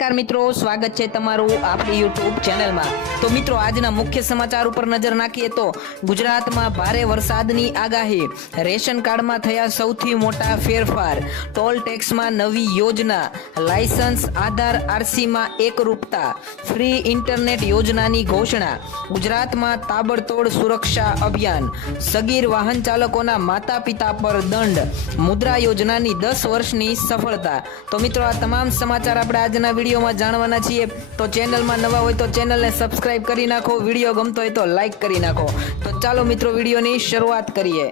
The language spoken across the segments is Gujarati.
નમસ્કાર મિત્રો, સ્વાગત છે તમારું આપણી યુટ્યુબ ચેનલમાં। તો મિત્રો આજના મુખ્ય સમાચાર ઉપર નજર નાખીએ તો ગુજરાતમાં ભારે વરસાદની આગાહી, રેશન કાર્ડમાં થયા સૌથી મોટા ફેરફાર, ટોલ ટેક્સમાં નવી યોજના, લાયસન્સ આધાર આરસીમાં એકરૂપતા, ફ્રી ઇન્ટરનેટ યોજનાની ઘોષણા, ગુજરાતમાં તાબડતોડ સુરક્ષા અભિયાન, સગીર વાહન ચાલકોના માતા પિતા પર દંડ, મુદ્રા યોજનાની 10 વર્ષની સફળતા। તો મિત્રો આ તમામ સમાચાર આપણે આજના વિડીયોમાં જાણવાના છીએ। તો ચેનલમાં નવા હોય તો ચેનલને સબસ્ક્રાઇબ કરી નાખો, વિડીયો ગમતો હોય તો લાઈક કરી નાખો। તો ચાલો મિત્રો વિડીયોની શરૂઆત કરીએ।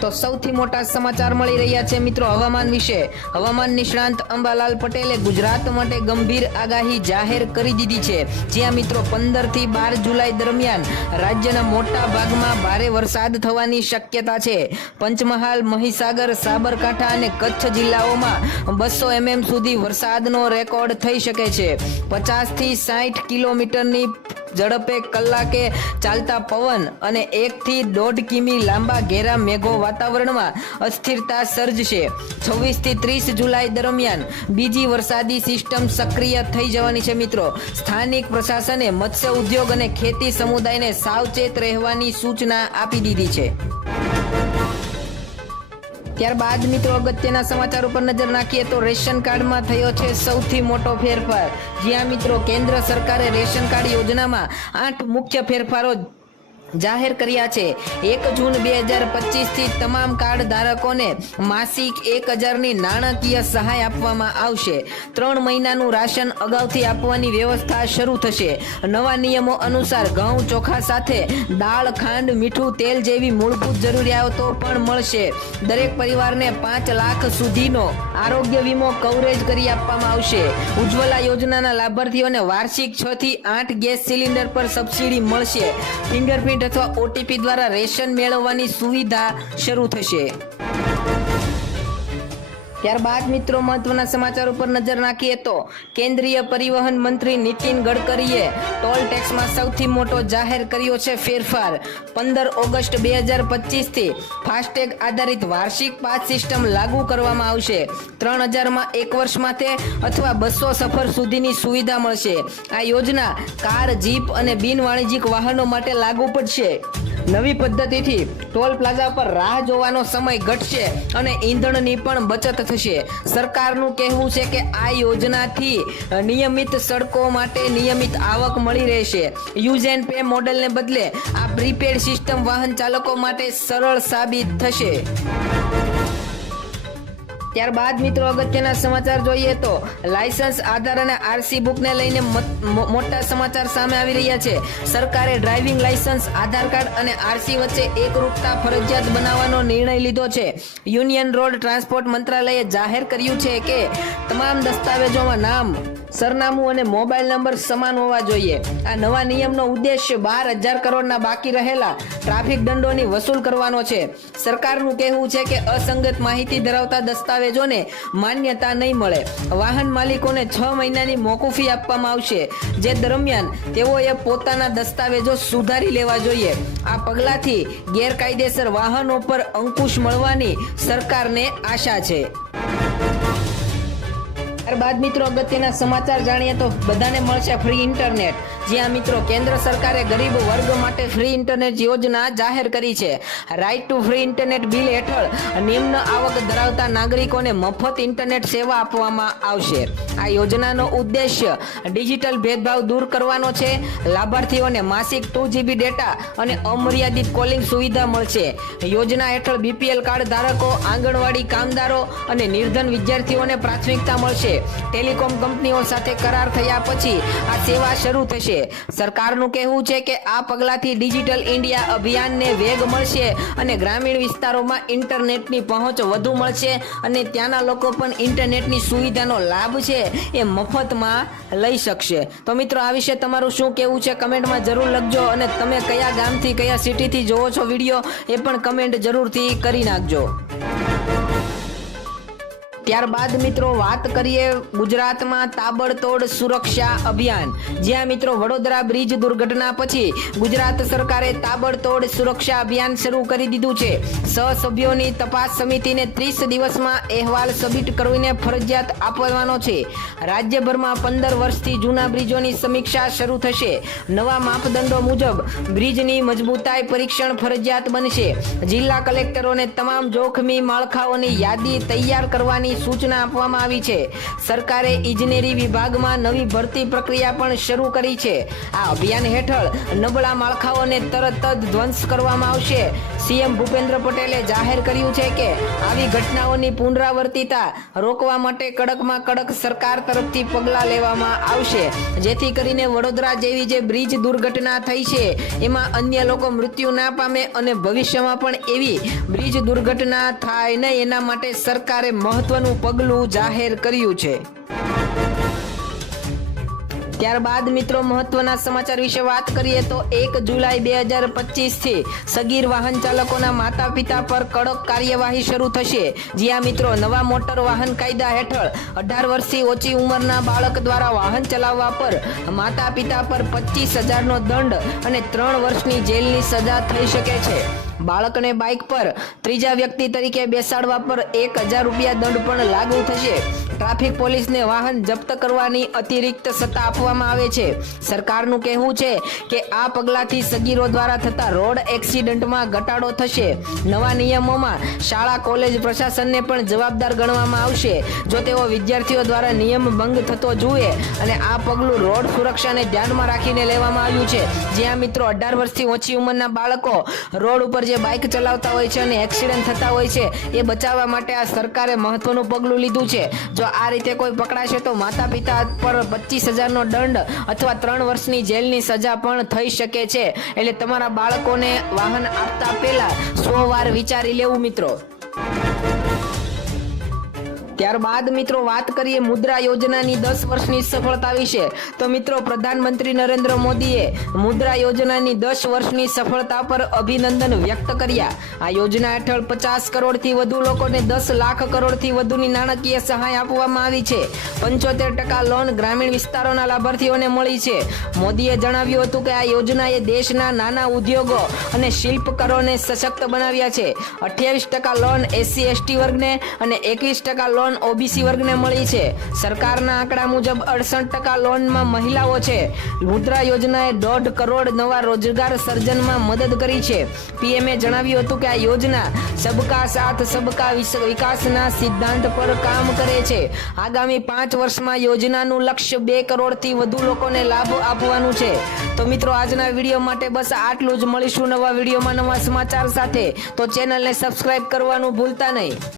તો સૌથી મોટા સમાચાર મળી રહ્યા છે મિત્રો હવામાન વિશે। હવામાન નિષ્ણાંત અંબાલાલ પટેલે ગુજરાત માટે ગંભીર આગાહી જાહેર કરી દીધી છે, જ્યાં મિત્રો 15 થી 12 જુલાઈ દરમિયાન રાજ્યના મોટા ભાગમાં ભારે વરસાદ થવાની શક્યતા છે। પંચમહાલ, મહીસાગર, સાબરકાંઠા અને કચ્છ જિલ્લાઓમાં 200 mm સુધી વરસાદનો રેકોર્ડ થઈ શકે છે। 50 થી 60 કિલોમીટરની ઝડપે કલાકે ચાલતા પવન અને 1 થી 1.5 કિમી લાંબા ઘેરા મેઘો વાતાવરણમાં અસ્થિરતા સર્જશે। 26 થી 30 જુલાઈ દરમિયાન બીજી વરસાદી સિસ્ટમ સક્રિય થઈ જવાની છે મિત્રો। સ્થાનિક પ્રશાસને મત્સ્ય ઉદ્યોગ અને ખેતી સમુદાયને સાવચેત રહેવાની સૂચના આપી દીધી છે। ત્યારબાદ મિત્રો અગત્યના સમાચાર ઉપર નજર નાખીએ તો રેશન કાર્ડમાં થયો છે સૌથી મોટો ફેરફાર, જ્યાં મિત્રો કેન્દ્ર સરકારે રેશન કાર્ડ યોજનામાં 8 મુખ્ય ફેરફારો જાહેર કર્યા છે। 1 જૂન 2025 થી તમામ કાર્ડ ધારકોને માસિક 1000 ની નાણાકીય સહાય આપવામાં આવશે। 3 મહિનાનું રાશન અગાઉથી આપવાની વ્યવસ્થા શરૂ થશે। નવા નિયમો અનુસાર ઘઉં, ચોખા સાથે દાળ, ખાંડ, મીઠું, તેલ જેવી મૂળભૂત જરૂરિયાતો પણ મળશે। દરેક પરિવારને 5 લાખ સુધીનો આરોગ્ય વીમો કવરેજ કરી આપવામાં આવશે। ઉજ્જવલા યોજનાના લાભાર્થીઓને વાર્ષિક 6 થી 8 ગેસ સિલિન્ડર પર સબસિડી મળશે। ફિંગરપ્રિન્ટ અથવા ઓટીપી દ્વારા રેશન મેળવવાની સુવિધા શરૂ થશે। ત્યારબાદ મિત્રો મહત્વના સમાચાર ઉપર નજર નાખીએ તો કેન્દ્રીય પરિવહન મંત્રી નીતિન ગડકરીએ ટોલ ટેક્સમાં સૌથી મોટો જાહેર કર્યો છે ફેરફાર। 15 ઓગસ્ટ 2025 થી ફાસ્ટેગ આધારિત વાર્ષિક પાસ સિસ્ટમ લાગુ કરવામાં આવશે। 3000 માં 1 વર્ષ માટે અથવા 200 સફર સુધીની સુવિધા મળશે। આ યોજના કાર, જીપ અને બિન વાણિજ્યિક વાહનો માટે લાગુ પડશે। નવી પદ્ધતિથી ટોલ પ્લાઝા પર રાહ જોવાનો સમય ઘટશે અને ઈંધણની પણ બચત થશે। સરકારનું કહેવું છે કે આ યોજનાથી નિયમિત સડકો માટે નિયમિત આવક મળી રહેશે। યુઝ એન્ડ પે મોડેલને બદલે આ પ્રીપેડ સિસ્ટમ વાહન ચાલકો માટે સરળ સાબિત થશે। ત્યારબાદ મિત્રો અગત્યના સમાચાર જોઈએ તો લાયસન્સ આધાર અને આરસી બુકને લઈને મોટા સમાચાર સામે આવી રહ્યા છે। સરકારે ડ્રાઇવિંગ લાયસન્સ, આધાર કાર્ડ અને આરસી વચ્ચે એકરૂપતા ફરજિયાત બનાવવાનો નિર્ણય લીધો છે। યુનિયન રોડ ટ્રાન્સપોર્ટ મંત્રાલયે જાહેર કર્યું છે કે તમામ દસ્તાવેજોમાં નામ, સરનામું અને મોબાઈલ નંબર સમાન હોવા જોઈએ। આ નવા નિયમનો ઉદ્દેશ્ય 12,000 કરોડના બાકી રહેલા ટ્રાફિક દંડોની વસૂલ કરવાનો છે। સરકારનું કહેવું છે કે અસંગત માહિતી ધરાવતા દસ્તાવેજોને માન્યતા નહીં મળે। વાહન માલિકોને 6 મહિનાની મોકૂફી આપવામાં આવશે, જે દરમિયાન તેઓએ પોતાના દસ્તાવેજો સુધારી લેવા જોઈએ। આ પગલાંથી ગેરકાયદેસર વાહનો પર અંકુશ મળવાની સરકારને આશા છે। ત્યારબાદ મિત્રો અગત્યના સમાચાર જાણીએ તો બધાને મળશે ફ્રી ઇન્ટરનેટ, જ્યાં મિત્રો કેન્દ્ર સરકારે ગરીબ વર્ગ માટે ફ્રી ઇન્ટરનેટ યોજના જાહેર કરી છે। Right to free internet bill હેઠળ નિમ્ન આવક ધરાવતા નાગરિકોને મફત ઇન્ટરનેટ સેવા આપવામાં આવશે। આ યોજનાનો ઉદ્દેશ્ય ડિજિટલ ભેદભાવ દૂર કરવાનો છે। લાભાર્થીઓને માસિક 2 GB ડેટા અને અમર્યાદિત કોલિંગ સુવિધા મળશે। યોજના હેઠળ બીપીએલ કાર્ડ ધારકો, આંગણવાડી કામદારો અને નિર્ધન વિદ્યાર્થીઓને પ્રાથમિકતા મળશે। ટેલિકોમ કંપનીઓ સાથે કરાર થયા પછી આ સેવા શરૂ થશે। સરકારનું કહેવું છે કે આ પગલાંથી ડિજિટલ ઇન્ડિયા અભિયાનને વેગ મળશે અને ગ્રામીણ વિસ્તારોમાં ઇન્ટરનેટની પહોંચ વધુ મળશે અને ત્યાંના લોકો પણ ઇન્ટરનેટની સુવિધાનો લાભ છે એ મફતમાં લઈ શકશે। તો મિત્રો આ વિશે તમારું શું કહેવું છે કમેન્ટમાં જરૂર લખજો, અને તમે કયા ગામથી, કયા સિટીથી જોવો છો વિડીયો એ પણ કમેન્ટ જરૂરથી કરી નાખજો। ત્યારબાદ મિત્રો વાત કરીએ ગુજરાતમાં તાબડતોડ સુરક્ષા અભિયાન, જ્યાં મિત્રો વડોદરા બ્રિજ દુર્ઘટના પછી ગુજરાત સરકારે તાબડતોડ સુરક્ષા અભિયાન શરૂ કરી દીધું છે. સહસભ્યોની તપાસ સમિતિને 30 દિવસમાં અહેવાલ સબમિટ કરીને ફરજિયાત આપવાનો છે. રાજ્યભરમાં 15 વર્ષથી જૂના બ્રિજોની સમીક્ષા શરૂ થશે. નવા માપદંડો મુજબ બ્રિજની મજબૂતાઈ પરીક્ષણ ફરજિયાત બનશે. જિલ્લા કલેક્ટરોને તમામ જોખમી માળખાઓની યાદી તૈયાર કરવાની સૂચના આપવામાં આવી છે. સરકારે ઇજનેરી વિભાગમાં નવી ભરતી પ્રક્રિયા પણ શરૂ કરી છે. આ અભિયાન હેઠળ નબળા માળખાઓને તરત જ ધ્વંસ કરવામાં આવશે. સીએમ ભૂપેન્દ્ર પટેલે જાહેર કર્યું છે કે આવી ઘટનાઓની પુનરાવર્તિતા રોકવા માટે કડકમાં કડક સરકાર તરફથી પગલાં લેવામાં આવશે, જેથી કરીને વડોદરા જેવી જે બ્રિજ દુર્ઘટના થઈ છે એમાં અન્ય લોકો મૃત્યુ ના પામે અને ભવિષ્યમાં પણ એવી બ્રિજ દુર્ઘટના થાય નહીં, એના માટે સરકારે મહત્વનું પગલું જાહેર કર્યું છે. ત્યારબાદ મિત્રો મહત્વના સમાચાર વિશે વાત કરીએ તો 1 જુલાઈ 2025 થી સગીર વાહન ચાલકોના માતા પિતા પર કડક કાર્યવાહી શરૂ થશે. જ્યાં મિત્રો નવા મોટર વાહન કાયદા હેઠળ 18 વર્ષથી ઓછી ઉંમરના બાળક દ્વારા વાહન ચલાવવા પર માતા પિતા પર 25,000નો દંડ અને 3 વર્ષની જેલની સજા થઈ શકે છે. બાળકને બાઇક પર ત્રીજા વ્યક્તિ તરીકે બેસાડવા પર 1,000 રૂપિયા દંડ પણ લાગુ થશે. ટ્રાફિક પોલીસને વાહન જપ્ત કરવાની અતિરિક્ત સત્તા આપવામાં આવે છે. સરકારનું કહેવું છે કે આ પગલાંથી સગીરો દ્વારા થતા રોડ એક્સિડન્ટમાં ઘટાડો થશે. નવા નિયમોમાં શાળા કોલેજ પ્રશાસનને પણ જવાબદાર ગણવામાં આવશે જો તેઓ વિદ્યાર્થીઓ દ્વારા નિયમ ભંગ થતો જુએ, અને આ પગલું રોડ સુરક્ષાને ધ્યાનમાં રાખીને લેવામાં આવ્યું છે. જ્યાં મિત્રો 18 વર્ષથી ઓછી ઉંમરના બાળકો રોડ ઉપર જે બાઇક ચલાવતા હોય છે અને એક્સિડન્ટ થતા હોય છે, એ બચાવવા માટે આ સરકારે મહત્વનું પગલું લીધું છે. જો આ રીતે કોઈ પકડાશે તો માતા પિતા પર 25,000નો દંડ અથવા 3 વર્ષની જેલની સજા પણ થઈ શકે છે. એટલે તમારા બાળકોને વાહન આપતા પહેલા 100 વાર વિચારી લેવું મિત્રો. ત્યારબાદ મિત્રો વાત કરીએ મુદ્રા યોજનાની 10 વર્ષની સફળતા વિશે. તો મિત્રો પ્રધાનમંત્રી નરેન્દ્ર મોદીએ મુદ્રા યોજનાની 10 વર્ષની સફળતા પર અભિનંદન વ્યક્ત કર્યા. આ યોજના હેઠળ 50 કરોડથી વધુ લોકોને 10 લાખ કરોડથી વધુની નાણાકીય સહાય આપવામાં આવી છે. 75% લોન ગ્રામીણ વિસ્તારોના લાભાર્થીઓને મળી છે. મોદીએ જણાવ્યું હતું કે આ યોજનાએ દેશના નાના ઉદ્યોગો અને શિલ્પકારોને સશક્ત બનાવ્યા છે. 28% લોન SC/ST વર્ગને અને 21% લોન ઓબીસી વર્ગને મળી છે. સરકારના આંકડા મુજબ 68% લોનમાં મહિલાઓ છે. મુદ્રા યોજનાએ 1.5 કરોડ નવા રોજગાર સર્જનમાં મદદ કરી છે. પીએમએ જણાવ્યું હતું કે આ યોજના સબકા સાથ સબકા વિકાસના સિદ્ધાંત પર કામ કરે છે. આગામી 5 વર્ષમાં યોજનાનું લક્ષ્ય 2 કરોડથી વધુ લોકોને લાભ આપવાનું છે. તો મિત્રો આજના વિડીયો માટે બસ આટલું જ. મળીશું નવા વિડીયોમાં નવા સમાચાર સાથે. તો ચેનલને સબસ્ક્રાઇબ કરવાનું ભૂલતા નહીં.